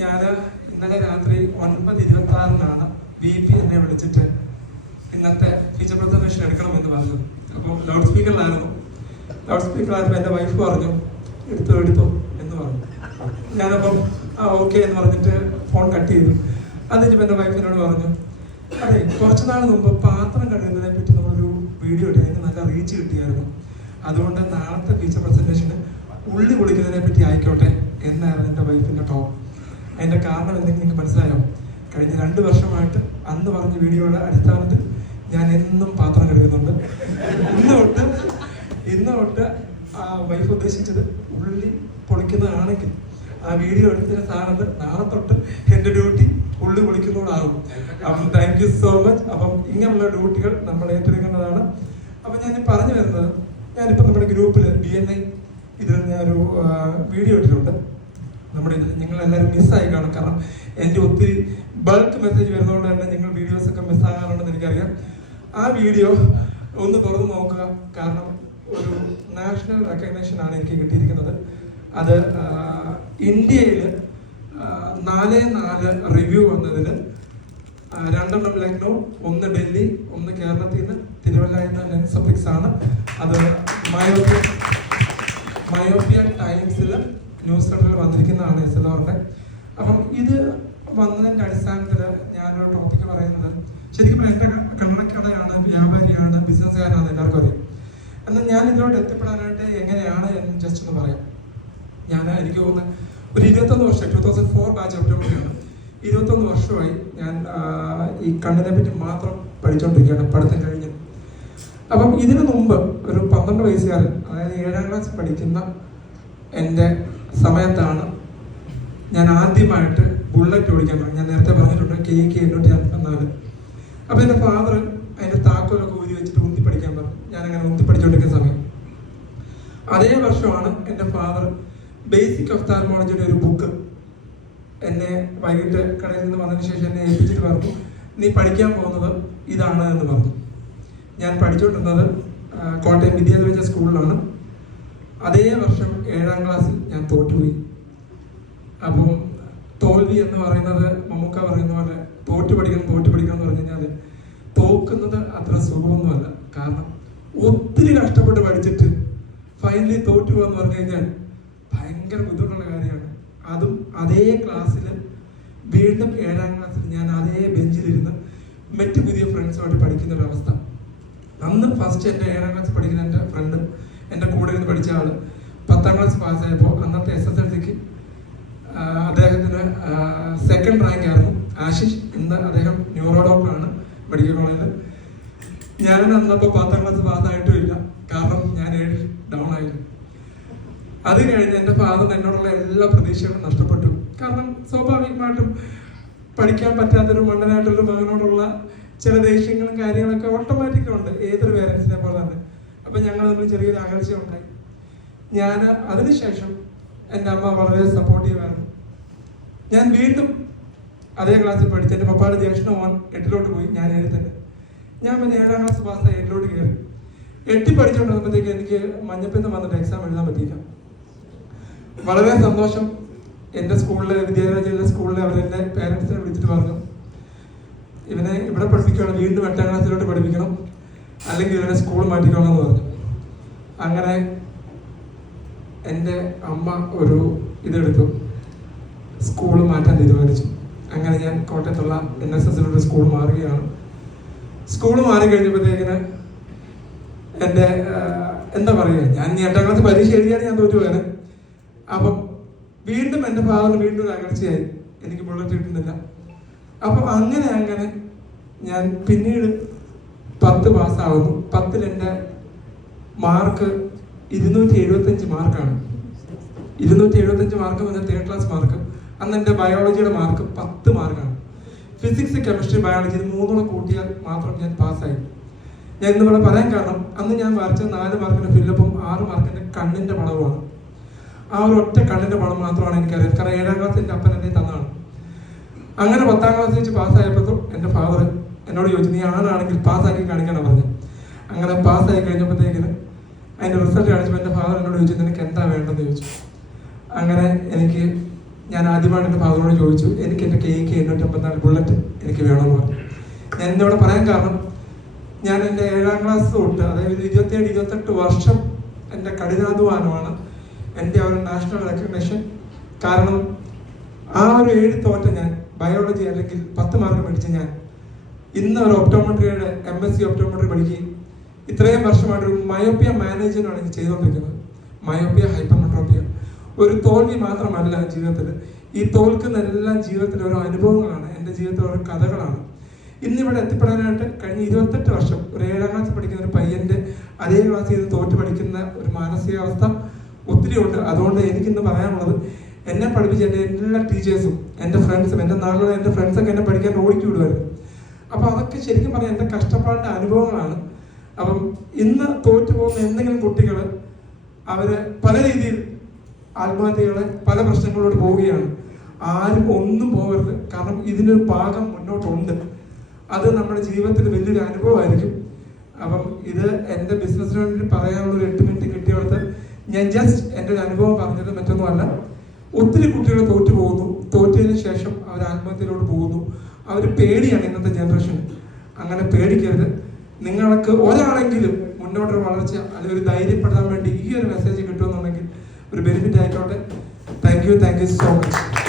ഞാൻ ഇന്നലെ രാത്രി 9:26 VP എന്നെ വിളിച്ചിട്ട് ഇന്നത്തെ ഫീച്ചർ പ്രസന്റേഷൻ എടുക്കണമെന്ന് പറഞ്ഞു. അപ്പോൾ ലൗഡ് സ്പീക്കറിലായിരുന്നു. എൻ്റെ വൈഫ് പറഞ്ഞു എടുത്തോ എന്ന് പറഞ്ഞു. ഞാനപ്പം ഓക്കെ എന്ന് പറഞ്ഞിട്ട് ഫോൺ കട്ട് ചെയ്തു. അതിപ്പോൾ എൻ്റെ വൈഫ് എന്നോട് പറഞ്ഞു, അതെ കുറച്ച് നാൾ മുമ്പ് പാത്രം കഴുകുന്നതിനെ പറ്റി നമ്മളൊരു വീഡിയോ ഇട്ട് അതിന് നല്ല റീച്ച് കിട്ടിയായിരുന്നു. അതുകൊണ്ട് നാളത്തെ ഫീച്ചർ പ്രസന്റേഷന് ഉള്ളി പൊളിക്കുന്നതിനെ പറ്റി ആയിക്കോട്ടെ എന്നായിരുന്നു എൻ്റെ വൈഫിൻ്റെ ടോക്ക്. അതിൻ്റെ കാരണം എന്തെങ്കിലും നിങ്ങൾക്ക് മനസ്സിലായോ? കഴിഞ്ഞ 2 വർഷമായിട്ട് അന്ന് പറഞ്ഞ വീഡിയോയുടെ അടിസ്ഥാനത്തിൽ ഞാൻ എന്നും പാത്രം കഴുകുന്നുണ്ട്. ഇന്ന് തൊട്ട് വൈഫ് ഉദ്ദേശിച്ചത് ഉള്ളി പൊളിക്കുന്നതാണെങ്കിൽ ആ വീഡിയോ എടുത്തതിന് സ്ഥാനത്ത് നാളെ തൊട്ട് എൻ്റെ ഡ്യൂട്ടി ഉള്ളി പൊളിക്കുന്നതോടാകും. അപ്പം താങ്ക് യു സോ മച്ച്. അപ്പം ഇങ്ങനെയുള്ള ഡ്യൂട്ടികൾ നമ്മൾ ഏറ്റെടുക്കേണ്ടതാണ്. അപ്പം ഞാൻ പറഞ്ഞു വരുന്നത്, ഞാനിപ്പോൾ നമ്മുടെ ഗ്രൂപ്പിൽ BNI ഇതിൽ ഞാനൊരു വീഡിയോ ഇട്ടിട്ടുണ്ട്. നമ്മുടെ ഇത് നിങ്ങളെല്ലാവരും മിസ്സായി കാണും. കാരണം എൻ്റെ ഒത്തിരി ബൾക്ക് മെസ്സേജ് വരുന്നതുകൊണ്ട് തന്നെ നിങ്ങൾ വീഡിയോസൊക്കെ മിസ്സാകാറുണ്ടെന്ന് എനിക്കറിയാം. ആ വീഡിയോ ഒന്ന് തുറന്ന് നോക്കുക. കാരണം ഒരു നാഷണൽ റെക്കഗ്നേഷനാണ് എനിക്ക് കിട്ടിയിരിക്കുന്നത്. അത് ഇന്ത്യയിൽ 4 റിവ്യൂ വന്നതിൽ 2 ലക്നൗ, 1 ഡൽഹി, 1 കേരളത്തിൽ നിന്ന്, തിരുവല്ല എന്ന ലെൻസപ്ലിക്സ് ആണ്. അത് മയോപ്പിയ ടൈംസിൽ ന്യൂസ് ലെറ്ററിൽ വന്നിരിക്കുന്നതാണ് SLRന്റെ. അപ്പം ഇത് വന്നതിൻ്റെ അടിസ്ഥാനത്തിൽ ഞാനൊരു ടോപ്പിക്ക് പറയുന്നത്, ശരിക്കും എൻ്റെ കള്ളക്കടയാണ്, വ്യാപാരിയാണ്, ബിസിനസ്സുകാരനാണ് എല്ലാവർക്കും അറിയാം. എന്നാൽ ഞാൻ ഇതിലോട്ട് എത്തിപ്പെടാനായിട്ട് എങ്ങനെയാണ് എന്ന് ജസ്റ്റ് ഒന്ന് പറയാം. എനിക്ക് തോന്നുന്നത് ഒരു 21 വർഷം 2004 ബാച്ച് ഒക്ടോബറിലാണ്. 21 വർഷമായി ഞാൻ ഈ കണ്ണിനെ പറ്റി മാത്രം പഠിച്ചുകൊണ്ടിരിക്കുകയാണ്, പഠിത്തം കഴിഞ്ഞ്. അപ്പം ഇതിനു മുമ്പ് ഒരു 12 വയസ്സുകാരൻ, അതായത് 7ാം ക്ലാസ് പഠിക്കുന്ന എൻ്റെ സമയത്താണ് ഞാൻ ആദ്യമായിട്ട് ബുള്ളറ്റ് ഓടിക്കാൻ തുടങ്ങി. ഞാൻ നേരത്തെ പറഞ്ഞിട്ടുണ്ട് KK 854. അപ്പോൾ എൻ്റെ ഫാദർ അതിൻ്റെ താക്കോലൊക്കെ ഊരി വെച്ചിട്ട് ഉന്തി പഠിക്കാൻ പറഞ്ഞു. ഞാനങ്ങനെ ഉന്തി പഠിച്ചുകൊണ്ടിരിക്കുന്ന സമയം അതേ വർഷമാണ് എൻ്റെ ഫാദർ ബേസിക് ഒഫ്താൽമോളജിയുടെ ഒരു ബുക്ക് എന്നെ വൈകിട്ട് കടയിൽ നിന്ന് വന്നതിന് ശേഷം എന്നെ ഏൽപ്പിച്ചിട്ട് പറഞ്ഞു, നീ പഠിക്കാൻ പോകുന്നത് ഇതാണ് എന്ന് പറഞ്ഞു. ഞാൻ പഠിച്ചുകൊണ്ടിരുന്നത് കോട്ടയം വിദ്യാഭ്യാസ സ്കൂളിലാണ്. അതേ വർഷം 7ാം ക്ലാസ്സിൽ ഞാൻ തോറ്റുപോയി. അപ്പം തോൽവി എന്ന് പറയുന്നത് മമ്മൂക്ക പറയുന്ന പോലെ തോറ്റു പഠിക്കണം എന്ന് പറഞ്ഞു കഴിഞ്ഞാൽ തോക്കുന്നത് അത്ര സുഖമൊന്നുമല്ല. കാരണം ഒത്തിരി കഷ്ടപ്പെട്ട് പഠിച്ചിട്ട് ഫൈനലി തോറ്റു പോകുക എന്ന് പറഞ്ഞു കഴിഞ്ഞാൽ ഭയങ്കര ബുദ്ധിമുട്ടുള്ള കാര്യമാണ്. അതും അതേ ക്ലാസ്സിൽ വീണ്ടും 7ാം ക്ലാസ്സിൽ ഞാൻ അതേ ബെഞ്ചിലിരുന്ന് മറ്റ് പുതിയ ഫ്രണ്ട്സുമായിട്ട് പഠിക്കുന്ന ഒരു അവസ്ഥ. അന്ന് ഫസ്റ്റ് എൻ്റെ 7ാം ക്ലാസ് പഠിക്കുന്ന എൻ്റെ ഫ്രണ്ട്, എൻ്റെ കൂടെ ഇരുന്ന് പഠിച്ച ആള് 10ാം ക്ലാസ് പാസ്സായപ്പോൾ അന്നത്തെ SSLCക്ക് അദ്ദേഹത്തിന് 2nd റാങ്ക് ആയിരുന്നു. ആശിഷ്. ഇന്ന് അദ്ദേഹം ന്യൂറോ ഡോക്ടറാണ് മെഡിക്കൽ കോളേജിൽ. ഞാൻ അന്നപ്പോൾ 10ാം ക്ലാസ് പാസ്സായിട്ടും ഇല്ല, കാരണം ഞാൻ 7 ഡൗൺ ആയിരുന്നു. അത് കഴിഞ്ഞ് എൻ്റെ ഫാദർ എന്നോടുള്ള എല്ലാ പ്രതീക്ഷകളും നഷ്ടപ്പെട്ടു. കാരണം സ്വാഭാവികമായിട്ടും പഠിക്കാൻ പറ്റാത്തൊരു മണ്ടനായിട്ടുള്ള മകനോടുള്ള ചില ദേഷ്യങ്ങളും കാര്യങ്ങളൊക്കെ ഓട്ടോമാറ്റിക്കലി ഉണ്ട്, ഏതൊരു പേരൻസിനെ പോലെ തന്നെ. അപ്പം ഞങ്ങൾ തമ്മിൽ ചെറിയൊരു അകൽച്ച ഉണ്ടായി. ഞാൻ അതിനുശേഷം എൻ്റെ അമ്മ വളരെ സപ്പോർട്ടീവായിരുന്നു. ഞാൻ വീണ്ടും അതേ ക്ലാസ്സിൽ പഠിച്ചു. എൻ്റെ പപ്പായുടെ ജ്യേഷ്ഠൻ മോൻ 8ലോട്ട് പോയി, ഞാൻ 7 തന്നെ. ഞാൻ പിന്നെ 7ാം ക്ലാസ് പാസ്സായി 8ലോട്ട് കയറി. 8 പഠിച്ചുകൊണ്ടിരുന്നപ്പോഴത്തേക്ക് എനിക്ക് മഞ്ഞപ്പിത്തം വന്നിട്ട് എക്സാം എഴുതാൻ പറ്റിയില്ല. വളരെ സന്തോഷം. എൻ്റെ സ്കൂളിലെ വിദ്യാലയ സ്കൂളിലെ അവരെൻ്റെ പേരൻസിനെ വിളിച്ചിട്ട് പറഞ്ഞു, ഇവനെ ഇവിടെ പഠിപ്പിക്കണം, വീണ്ടും 8ാം ക്ലാസ്സിലോട്ട് പഠിപ്പിക്കണം, അല്ലെങ്കിൽ ഇവനെ സ്കൂൾ മാറ്റിക്കണം എന്ന് പറഞ്ഞു. അങ്ങനെ എൻ്റെ അമ്മ ഒരു ഇതെടുത്തു, സ്കൂൾ മാറ്റാൻ തീരുമാനിച്ചു. അങ്ങനെ ഞാൻ കോട്ടയത്തുള്ള NSSലൊരു സ്കൂൾ മാറുകയാണ്. സ്കൂൾ മാറി കഴിഞ്ഞപ്പോഴത്തേക്കിന് എൻ്റെ എന്താ പറയുക, ഞാൻ 8ാം ക്ലാസ് പരീക്ഷ എഴുതിയാണ് ഞാൻ തോറ്റുപോയത്. അപ്പം വീണ്ടും എൻ്റെ ഫാദറിന് വീണ്ടും ഒരു അകർച്ചയായി, എനിക്ക് ബുള്ളറ്റ് കിട്ടുന്നില്ല. അപ്പം അങ്ങനെ ഞാൻ പിന്നീട് 10 പാസ്സാവുന്നു. 10ൽ എൻ്റെ മാർക്ക് 275 മാർക്കാണ്. 275 മാർക്ക് എന്ന് പറഞ്ഞാൽ 3rd ക്ലാസ് മാർക്ക്. അന്ന് എൻ്റെ ബയോളജിയുടെ മാർക്ക് 10 മാർക്കാണ്. ഫിസിക്സ്, കെമിസ്ട്രി, ബയോളജി ഇത് 3 കൂട്ടിയാൽ മാത്രം ഞാൻ പാസ്സായി. ഞാൻ ഇന്നിവിടെ പറയാൻ കാരണം, അന്ന് ഞാൻ വരച്ച 4 മാർക്കിൻ്റെ ഫില്ലപ്പും 6 മാർക്കിൻ്റെ കണ്ണിൻ്റെ പടവുമാണ്. ആ ഒരു ഒറ്റ കണ്ണിൻ്റെ പടം മാത്രമാണ് എനിക്കറിയാം. കാരണം 7ാം ക്ലാസ് എൻ്റെ അപ്പൻ എന്നെ തന്നതാണ്. അങ്ങനെ 10ാം ക്ലാസ് വെച്ച് പാസ്സായപ്പോൾ എൻ്റെ ഫാദർ എന്നോട് ചോദിച്ചു, നീ ആണാണെങ്കിൽ പാസ്സാക്കി കാണിക്കണം പറഞ്ഞു. അങ്ങനെ പാസ്സായി കഴിഞ്ഞപ്പോഴത്തേക്കിന് അതിൻ്റെ റിസൾട്ട് കാണിച്ചപ്പോൾ എൻ്റെ ഫാദർ എന്നോട് ചോദിച്ചു, നിനക്ക് എന്താ വേണ്ടതെന്ന് ചോദിച്ചു. അങ്ങനെ എനിക്ക് ഞാൻ ആദ്യമായിട്ട് എൻ്റെ ഫാദറിനോട് ചോദിച്ചു, എനിക്ക് എൻ്റെ KK 854 ബുള്ളറ്റ് എനിക്ക് വേണമെന്ന് പറഞ്ഞു. ഞാൻ ഇന്നിവിടെ പറയാൻ കാരണം, ഞാൻ എൻ്റെ 7ാം ക്ലാസ് തൊട്ട്, അതായത് 27-28 വർഷം എൻ്റെ കഠിനാധ്വാനമാണ് എൻ്റെ ഒരു നാഷണൽ റെക്കഗ്നേഷൻ. കാരണം ആ ഒരു 7 തോറ്റ ഞാൻ ബയോളജി അല്ലെങ്കിൽ 10 മാർക്ക് മേടിച്ച ഞാൻ ഇന്ന് ഒരു ഒപ്റ്റോമെട്രിയുടെ MSc ഒപ്റ്റോമെട്രി പഠിക്കുകയും ഇത്രയും വർഷമായിട്ടൊരു മയോപ്പിയ മാനേജറാണ് എനിക്ക് ചെയ്തുകൊണ്ടിരിക്കുന്നത്. മയോപ്പിയ, ഹൈപ്പർമെട്രോപ്പിയ ഒരു തോൽവി മാത്രമല്ല ജീവിതത്തിൽ. ഈ തോൽക്കുന്ന എല്ലാം ജീവിതത്തിലെ ഓരോ അനുഭവങ്ങളാണ്, എൻ്റെ ജീവിതത്തിലെ ഓരോ കഥകളാണ്. ഇന്നിവിടെ എത്തിപ്പെടാനായിട്ട് കഴിഞ്ഞ 28 വർഷം ഒരു 7ാം ക്ലാസ് പഠിക്കുന്ന ഒരു പയ്യൻ്റെ അതേ ക്ലാസ്സിൽ നിന്ന് തോറ്റ് പഠിക്കുന്ന ഒരു മാനസികാവസ്ഥ ഒത്തിരി ഉണ്ട്. അതുകൊണ്ട് എനിക്കിന്ന് പറയാനുള്ളത്, എന്നെ പഠിപ്പിച്ച എൻ്റെ എല്ലാ ടീച്ചേഴ്സും എൻ്റെ ഫ്രണ്ട്സും എൻ്റെ നാട്ടിലുള്ള എൻ്റെ ഫ്രണ്ട്സൊക്കെ എന്നെ പഠിക്കാൻ ഓടിച്ചു വിടുമായിരുന്നു. അപ്പോൾ അതൊക്കെ ശരിക്കും പറഞ്ഞാൽ എൻ്റെ കഷ്ടപ്പാടിൻ്റെ അനുഭവങ്ങളാണ്. അപ്പം ഇന്ന് തോറ്റു പോകുന്ന എന്തെങ്കിലും കുട്ടികൾ അവർ പല രീതിയിൽ ആത്മഹത്യകളെ പല പ്രശ്നങ്ങളോട് പോവുകയാണ്. ആരും ഒന്നും പോകരുത്, കാരണം ഇതിനൊരു ഭാഗം മുന്നോട്ടുണ്ട്. അത് നമ്മുടെ ജീവിതത്തിൽ വലിയൊരു അനുഭവമായിരിക്കും. അപ്പം ഇത് എൻ്റെ ബിസിനസ്സിന് വേണ്ടി പറയാനുള്ള ഒരു 8 മിനിറ്റ് കിട്ടിയവർക്ക് ഞാൻ ജസ്റ്റ് എൻ്റെ ഒരു അനുഭവം പറഞ്ഞത് മറ്റൊന്നുമല്ല. ഒത്തിരി കുട്ടികൾ തോറ്റു പോകുന്നു, തോറ്റതിന് ശേഷം അവർ ആത്മഹത്യയിലോട്ട് പോകുന്നു. അവർ പേടിയാണ് ഇന്നത്തെ ജനറേഷൻ. അങ്ങനെ പേടിക്കരുത്. നിങ്ങൾക്ക് ഒരാളെങ്കിലും മുന്നോട്ടൊരു വളർച്ച അല്ലെങ്കിൽ ഒരു ധൈര്യപ്പെടാൻ വേണ്ടി ഈ ഒരു മെസ്സേജ് കിട്ടുമെന്നുണ്ടെങ്കിൽ ഒരു ബെനിഫിറ്റ് ആയിക്കോട്ടെ. Thank you so much.